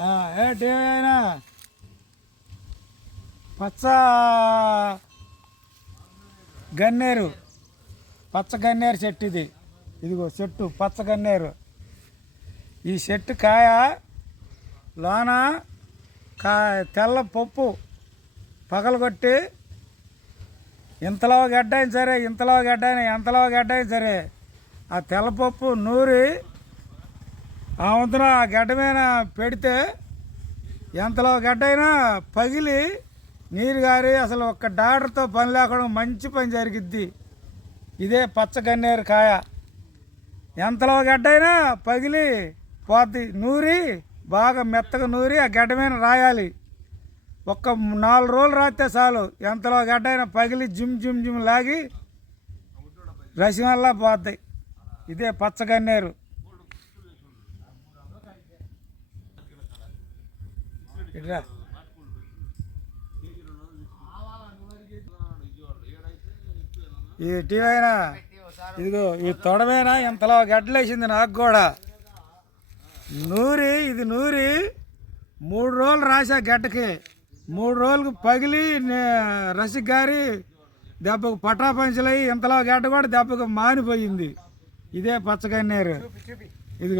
ఏమైనా పచ్చ గన్నేరు పచ్చ గన్నేరు చెట్టు ఇది. ఇదిగో చెట్టు పచ్చ గన్నేరు. ఈ చెట్టు కాయ లోన తెల్ల పప్పు పగలగొట్టి ఇంతలో గడ్డైనా సరే ఎంతలో గడ్డైనా సరే ఆ తెల్లపప్పు నూరి ఆ వంతున ఆ గడ్డ మీద పెడితే ఎంతలో గడ్డైనా పగిలి నీరు గారి అసలు ఒక్క డాక్టర్తో పని లేకుండా మంచి పని జరిగిద్ది. ఇదే పచ్చగన్నేరు కాయ. ఎంతలో గడ్డైనా పగిలి పోద్ది. నూరి బాగా మెత్తగా నూరి ఆ గడ్డ మీద రాయాలి. ఒక్క 4 రోజులు రాస్తే చాలు ఎంతలో గడ్డైనా పగిలి జిమ్ లాగి రసం పోద్ది. ఇదే పచ్చగన్నేరు. ఇట్లా ఈ టీవైనా ఇదిగో ఈ తొడమైనా ఇంతలో గడ్డలేసింది నాకు కూడా. ఇది నూరి 3 రోజులు రాసా గడ్డకి. 3 రోజులకు పగిలి రసి గారి దెబ్బకు పటాపంచలయ్యి ఇంతలో గడ్డ కూడా దెబ్బకు మానిపోయింది. ఇదే పచ్చగన్నేరు. ఇదిగో